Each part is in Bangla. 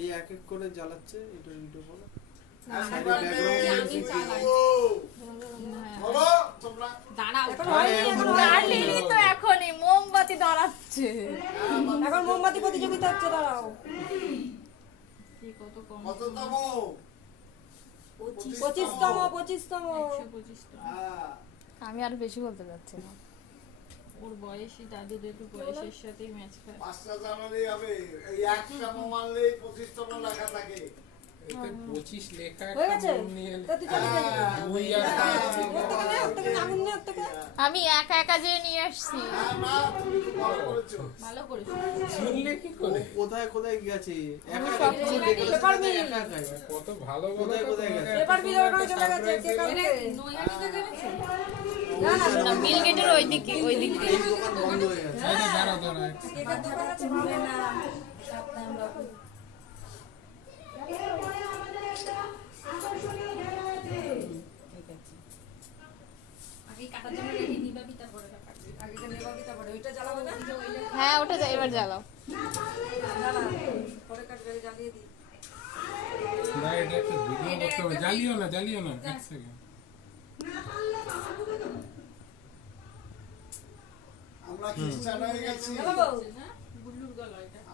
এই এক এক করে জ্বালাচ্ছে এটা ভিডিও চালাই। বলো মোমবাতি ধরাচ্ছে এখন মোমবাতি প্রতিযোগিতা হচ্ছে দাঁড়াও। পঁচিশতম। পঁচিশতম। হ্যাঁ। আমি আর বেশি বলতে যাচ্ছি না। ওর বয়সী দাদুদের তো বয়সের সাথেই ম্যাচ খায় পাঁচটা জানালেই হবে এই একটা মারলেই পঁচিশতম লেখা থাকে। পঁচিশ লেখা হয়ে একটা নিয়ে যাবি। দুই আর আমি একা একা যে নিয়ে আসছি না ভালো করেছ ভালো কি করে কোথায় কোথায় গেছে একা সব একা চিনি। decoration পেপার একা মিল। একাই। কত ভালো কোথায় কোথায় গেছে? পেপার মিল ওখানে চলে গেছে, কে দিল। কালকে? নৈহাটিতে না, না, বিল গেটের ওই দিকে ওই দিক দোকান বন্ধ হয়ে গেছে দাঁড়াও দাঁড়াও কেকের দোকান আছে, ভালো না। আগে হ্যাঁ ওটা যাই এবার জ্বালাও। জ্বালা। পরে কাটবে, জ্বালিয়ে দিই। না এটা একটা ভিডিও করতে হবে। জ্বালিও না জ্বালিও না এক সেকেন্ড আমরা খ্রিস্টান হয়ে গেছি।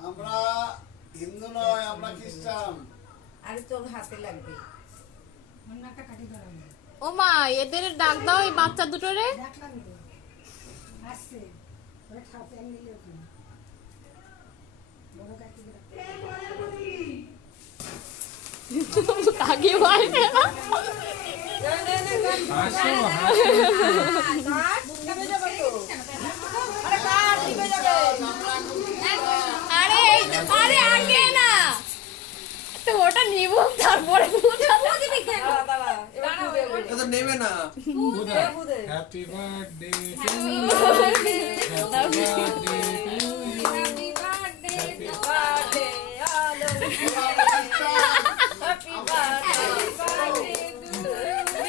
আমরা হিন্দু নয় আমরা খ্রিস্টান। আরে তোর হাতে লাগবে। ও মা এদের ডাক দাও এই বাচ্চা দুটো রে কাকে ভাই নে, নে, নে, নে। হাসো হাসো কাট, নিভে যাবে তো। আরে কাট, নিভে যাবে। আরে আরে আগে না তো ওটা নিব তারপরে নেবে না হ্যাপি বার্থডে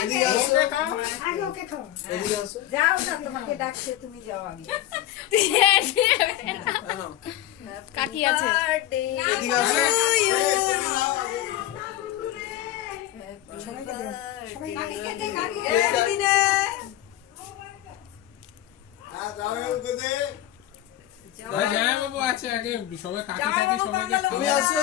এদিকে আসো। বউকে খাও এদিকে আসো। যাও না তোমাকে ডাকছে তুমি যাও আগে। কাকি আছে। এদিকে আসো। হ্যাঁ সবাই কাকি বাবু তুমি আসো।